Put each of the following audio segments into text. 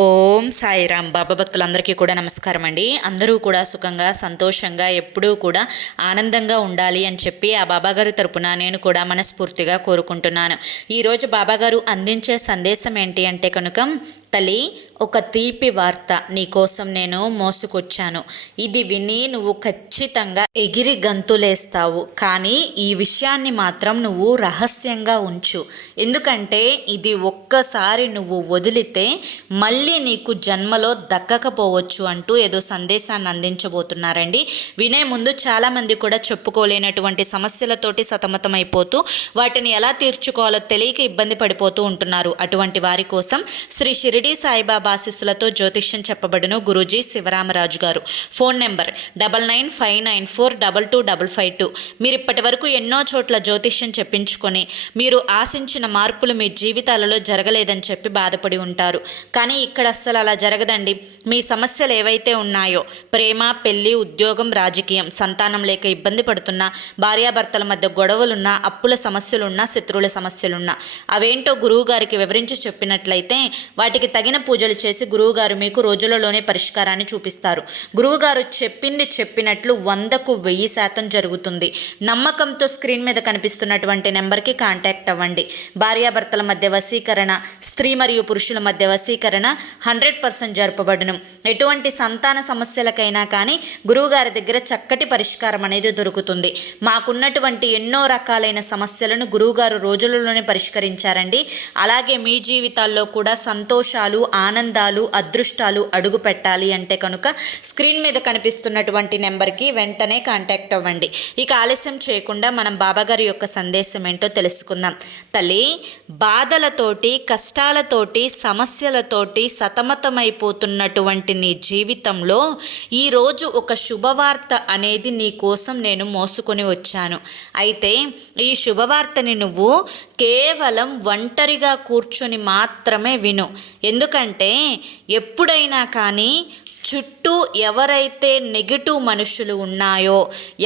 ఓం సాయిరామ్. బాబా భక్తులందరికీ కూడా నమస్కారం అండి. అందరూ కూడా సుఖంగా సంతోషంగా ఎప్పుడూ కూడా ఆనందంగా ఉండాలి అని చెప్పి ఆ బాబాగారు తరపున నేను కూడా మనస్ఫూర్తిగా కోరుకుంటున్నాను. ఈరోజు బాబాగారు అందించే సందేశం ఏంటి అంటే కనుక, తల్లి, ఒక తీపి వార్త నీకోసం నేను మోసుకొచ్చాను. ఇది విని నువ్వు ఖచ్చితంగా ఎగిరి గంతులేస్తావు. కానీ ఈ విషయాన్ని మాత్రం నువ్వు రహస్యంగా ఉంచు. ఎందుకంటే ఇది ఒక్కసారి నువ్వు వదిలితే మళ్ళీ నీకు జన్మలో దక్కకపోవచ్చు అంటూ ఏదో సందేశాన్ని అందించబోతున్నారండి. వినే ముందు చాలామంది కూడా చెప్పుకోలేనటువంటి సమస్యలతోటి సతమతమైపోతూ వాటిని ఎలా తీర్చుకోవాలో తెలియక ఇబ్బంది పడిపోతూ ఉంటున్నారు. అటువంటి వారి కోసం శ్రీ షిరిడి సాయిబాబా ఆశీస్సులతో జ్యోతిష్యం చెప్పబడును గురూజీ శివరామరాజు గారు. Phone number 9959422552. మీరు ఇప్పటి వరకు ఎన్నో చోట్ల జ్యోతిష్యం చెప్పించుకొని మీరు ఆశించిన మార్పులు మీ జీవితాలలో జరగలేదని చెప్పి బాధపడి ఉంటారు. కానీ ఇక్కడ అస్సలు అలా జరగదండి. మీ సమస్యలు ఏవైతే ఉన్నాయో, ప్రేమ, పెళ్లి, ఉద్యోగం, రాజకీయం, సంతానం లేక ఇబ్బంది పడుతున్నా, భార్యాభర్తల మధ్య గొడవలున్నా, అప్పుల సమస్యలున్నా, శత్రువుల సమస్యలున్నా, అవేంటో గురువుగారికి వివరించి చెప్పినట్లయితే వాటికి తగిన పూజలు చేసి గురువుగారు మీకు రోజులలోనే పరిష్కారాన్ని చూపిస్తారు. గురువుగారు చెప్పింది చెప్పినట్లు 100కు 1000% జరుగుతుంది. నమ్మకంతో స్క్రీన్ మీద కనిపిస్తున్నటువంటి నెంబర్కి కాంటాక్ట్ అవ్వండి. భార్యాభర్తల మధ్య వశీకరణ, స్త్రీ మరియు పురుషుల మధ్య వశీకరణ 100% జరపబడును. ఎటువంటి సంతాన సమస్యలకైనా కానీ గురువుగారి దగ్గర చక్కటి పరిష్కారం అనేది దొరుకుతుంది. మాకున్నటువంటి ఎన్నో రకాలైన సమస్యలను గురువుగారు రోజులలోనే పరిష్కరించారండి. అలాగే మీ జీవితాల్లో కూడా సంతోషాలు, ఆనందాలు, అదృష్టాలు అడుగు పెట్టాలి అంటే కనుక స్క్రీన్ మీద కనిపిస్తున్నటువంటి నెంబర్కి వెంటనే కాంటాక్ట్ అవ్వండి. ఇక ఆలస్యం చేయకుండా మనం బాబాగారి యొక్క సందేశం ఏంటో తెలుసుకుందాం. తల్లి, బాధలతోటి, కష్టాలతోటి, సమస్యలతోటి సతమతమైపోతున్నటువంటి నీ జీవితంలో ఈరోజు ఒక శుభవార్త అనేది నీ కోసం నేను మోసుకొని వచ్చాను. అయితే ఈ శుభవార్తని నువ్వు కేవలం ఒంటరిగా కూర్చొని మాత్రమే విను. ఎందుకంటే ఎప్పుడైనా కానీ చుట్టూ ఎవరైతే నెగిటివ్ మనుషులు ఉన్నాయో,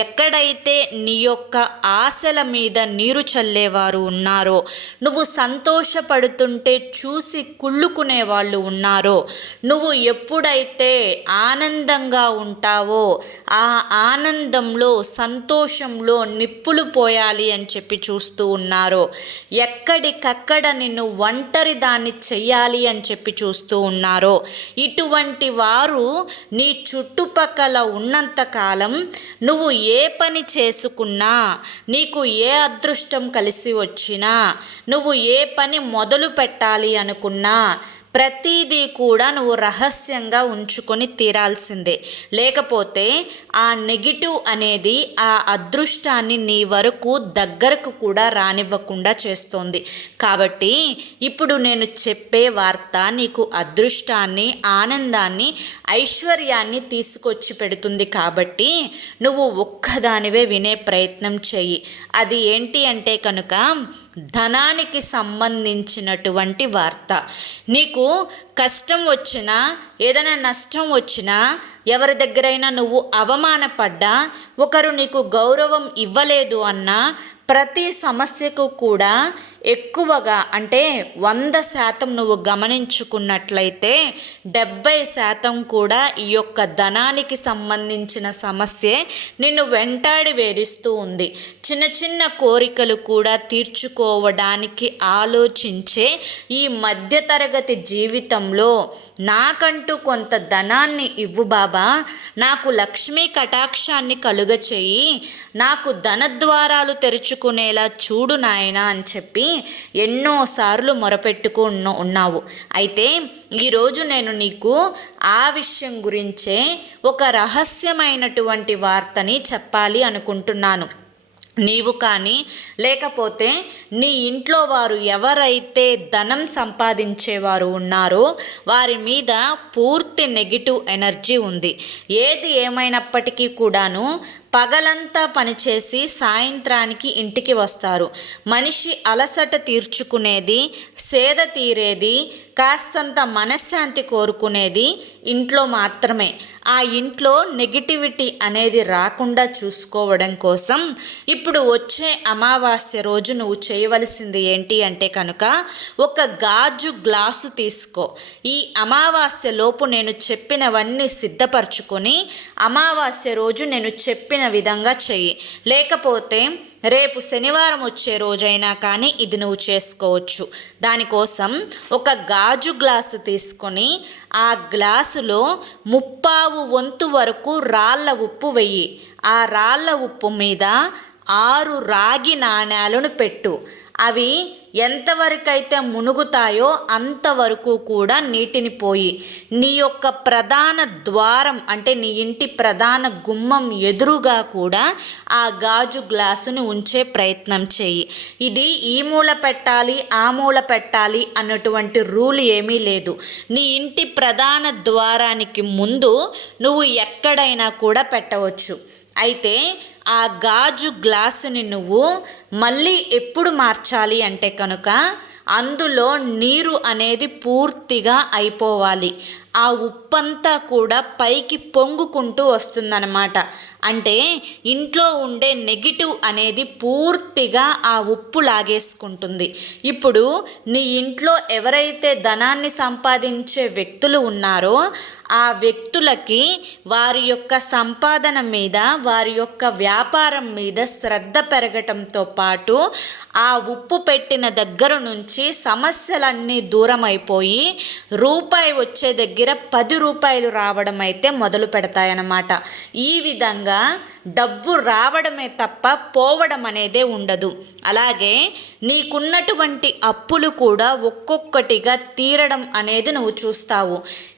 ఎక్కడైతే నీ యొక్క ఆశల మీద నీరు చల్లేవారు ఉన్నారో, నువ్వు సంతోషపడుతుంటే చూసి కుళ్ళుకునే వాళ్ళు ఉన్నారో, నువ్వు ఎప్పుడైతే ఆనందంగా ఉంటావో ఆ ఆనందంలో, సంతోషంలో నిప్పులు పోయాలి అని చెప్పి చూస్తూ ఉన్నారో, ఎక్కడికక్కడ నిన్ను ఒంటరి దాన్ని చెయ్యాలి అని చెప్పి చూస్తూ ఉన్నారో, ఇటువంటి వారు నీ చుట్టుపక్కల ఉన్నంతకాలం నువ్వు ఏ పని చేసుకున్నా, నీకు ఏ అదృష్టం కలిసి వచ్చినా, నువ్వు ఏ పని మొదలు పెట్టాలి అనుకున్నా ప్రతిదీ కూడా నువ్వు రహస్యంగా ఉంచుకొని తీరాల్సిందే. లేకపోతే ఆ నెగిటివ్ అనేది ఆ అదృష్టాన్ని నీ వరకు దగ్గరకు కూడా రానివ్వకుండా చేస్తోంది. కాబట్టి ఇప్పుడు నేను చెప్పే వార్త నీకు అదృష్టాన్ని, ఆనందాన్ని, ఐశ్వర్యాన్ని తీసుకొచ్చి పెడుతుంది. కాబట్టి నువ్వు ఒక్కదానివే వినే ప్రయత్నం చెయ్యి. అది ఏంటి అంటే కనుక ధనానికి సంబంధించినటువంటి వార్త. నీకు కష్టం వచ్చినా, ఏదైనా నష్టం వచ్చినా, ఎవరి దగ్గరైనా నువ్వు అవమానపడ్డా, ఒకరు నీకు గౌరవం ఇవ్వలేదు అన్నా, ప్రతి సమస్యకు కూడా ఎక్కువగా అంటే 100% నువ్వు గమనించుకున్నట్లయితే 70% కూడా ఈ యొక్క ధనానికి సంబంధించిన సమస్యే నిన్ను వెంటాడి వేధిస్తూ ఉంది. చిన్న చిన్న కోరికలు కూడా తీర్చుకోవడానికి ఆలోచించే ఈ మధ్యతరగతి జీవితంలో నాకంటూ కొంత ధనాన్ని ఇవ్వు బాబా, నాకు లక్ష్మీ కటాక్షాన్ని కలుగచేయి, నాకు ధనద్వారాలు తెరుచుకునేలా చూడు నాయనా అని చెప్పి ఎన్నోసార్లు మొరపెట్టుకు ఉన్నావు. అయితే ఈరోజు నేను నీకు ఆ విషయం గురించే ఒక రహస్యమైనటువంటి వార్తని చెప్పాలి అనుకుంటున్నాను. నీవు కానీ లేకపోతే నీ ఇంట్లో వారు ఎవరైతే ధనం సంపాదించేవారు ఉన్నారో వారి మీద పూర్తి నెగిటివ్ ఎనర్జీ ఉంది. ఏది ఏమైనప్పటికీ కూడాను పగలంతా పనిచేసి సాయంత్రానికి ఇంటికి వస్తారు. మనిషి అలసట తీర్చుకునేది, సేద తీరేది, కాస్తంత మనశ్శాంతి కోరుకునేది ఇంట్లో మాత్రమే. ఆ ఇంట్లో నెగిటివిటీ అనేది రాకుండా చూసుకోవడం కోసం ఇప్పుడు వచ్చే అమావాస్య రోజు నువ్వు చేయవలసింది ఏంటి అంటే కనుక ఒక గాజు గ్లాసు తీసుకో. ఈ అమావాస్య లోపు నేను చెప్పినవన్నీ సిద్ధపరచుకొని అమావాస్య రోజు నేను చెప్పిన విధంగా చెయ్యి. లేకపోతే రేపు శనివారం వచ్చే రోజైనా కానీ ఇది నువ్వు చేసుకోవచ్చు. దానికోసం ఒక గాజు గ్లాసు తీసుకొని ఆ గ్లాసులో 3/4 వంతు వరకు రాళ్ళ ఉప్పు వెయ్యి. ఆ రాళ్ళ ఉప్పు మీద 6 రాగి నాణేలను పెట్టు. అవి ఎంతవరకైతే మునుగుతాయో అంతవరకు కూడా నీటిని పోయి నీ యొక్క ప్రధాన ద్వారం అంటే నీ ఇంటి ప్రధాన గుమ్మం ఎదురుగా కూడా ఆ గాజు గ్లాసుని ఉంచే ప్రయత్నం చేయి. ఇది ఈ మూల పెట్టాలి ఆ మూల పెట్టాలి అన్నటువంటి రూల్ ఏమీ లేదు. నీ ఇంటి ప్రధాన ద్వారానికి ముందు నువ్వు ఎక్కడైనా కూడా పెట్టవచ్చు. అయితే ఆ గాజు గ్లాసుని నువ్వు మళ్ళీ ఎప్పుడు మార్చాలి అంటే కనుక అందులో నీరు అనేది పూర్తిగా అయిపోవాలి. ఆ ఉప్పంతా కూడా పైకి పొంగుకుంటూ వస్తుందన్నమాట. అంటే ఇంట్లో ఉండే నెగిటివ్ అనేది పూర్తిగా ఆ ఉప్పు లాగేసుకుంటుంది. ఇప్పుడు నీ ఇంట్లో ఎవరైతే ధనాన్ని సంపాదించే వ్యక్తులు ఉన్నారో ఆ వ్యక్తులకి వారి యొక్క సంపాదన మీద, వారి యొక్క వ్యాపారం మీద శ్రద్ధ పెరగటంతో పాటు ఆ ఉప్పు పెట్టిన దగ్గర నుంచి సమస్యలన్నీ దూరం అయిపోయి రూపాయి వచ్చే దగ్గర 10 రూపాయలు రావడం అయితే మొదలు పెడతాయన్నమాట. ఈ విధంగా డబ్బు రావడమే తప్ప పోవడం అనేదే ఉండదు. అలాగే నీకున్నటువంటి అప్పులు కూడా ఒక్కొక్కటిగా తీరడం అనేది నువ్వు చూస్తావు.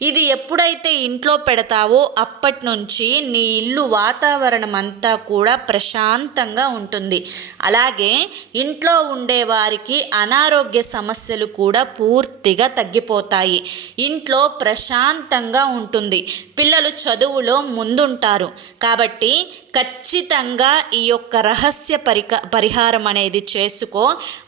ఇది ఎప్పుడైతే ఇంట్లో పెడతావో అప్పటి నుంచి నీ ఇల్లు వాతావరణం అంతా కూడా ప్రశాంతంగా ఉంటుంది. అలాగే ఇంట్లో ఉండే వారికి అనారోగ్య సమస్యలు కూడా పూర్తిగా తగ్గిపోతాయి. ఇంట్లో ప్రశాంతంగా ఉంటుంది. పిల్లలు చదువులో ముందుంటారు. కాబట్టి ఖచ్చితంగా ఈ యొక్క రహస్య పరిహారం అనేది చేసుకో,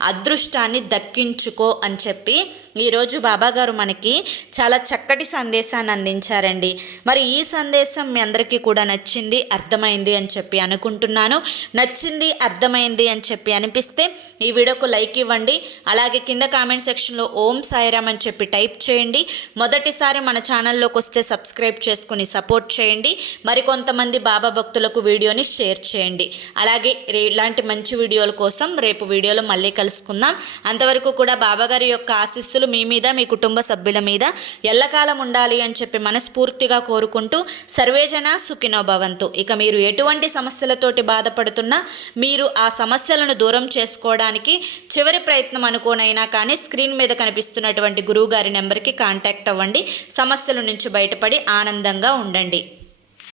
అదృష్టాన్ని దక్కించుకో అని చెప్పి ఈరోజు బాబాగారు మనకి చాలా చక్కటి సందేశాన్ని అందించారండి. మరి ఈ సందేశం మీ అందరికీ కూడా నచ్చింది, అర్థమైంది అని చెప్పి అనుకుంటున్నాను. నచ్చింది, అర్థమైంది అని చెప్పి అనిపిస్తే ఈ వీడియోకు లైక్ ఇవ్వండి. అలాగే కింద కామెంట్ సెక్షన్లో ఓం సాయిరామ్ అని చెప్పి టైప్ చేయండి. మొదటిసారి మన ఛానల్లోకి వస్తే సబ్స్క్రైబ్ చేసుకుని సపోర్ట్ చేయండి. మరికొంతమంది బాబా భక్తులకు వీడియోని షేర్ చేయండి. అలాగే ఇలాంటి మంచి వీడియోల కోసం రేపు వీడియోలో మళ్ళీ కలుసుకుందాం. అంతవరకు కూడా బాబాగారి యొక్క ఆశీస్సులు మీ మీద, మీ కుటుంబ సభ్యుల మీద ఎల్లకాలం ఉండాలి అని చెప్పి మనస్ఫూర్తిగా కోరుకుంటూ సర్వేజన సుఖినో భవంతు. ఇక మీరు ఎటువంటి సమస్యలతోటి బాధపడుతున్నా మీరు ఆ సమస్యలను దూరం చేసుకోవడానికి చివరి ప్రయత్నం అనుకోనైనా కానీ స్క్రీన్ మీద కనిపిస్తున్నటువంటి గురువుగారి నెంబర్కి కాంటాక్ట్ అవ్వండి. సమస్యల నుంచి బయటపడి ఆనందంగా ఉండండి.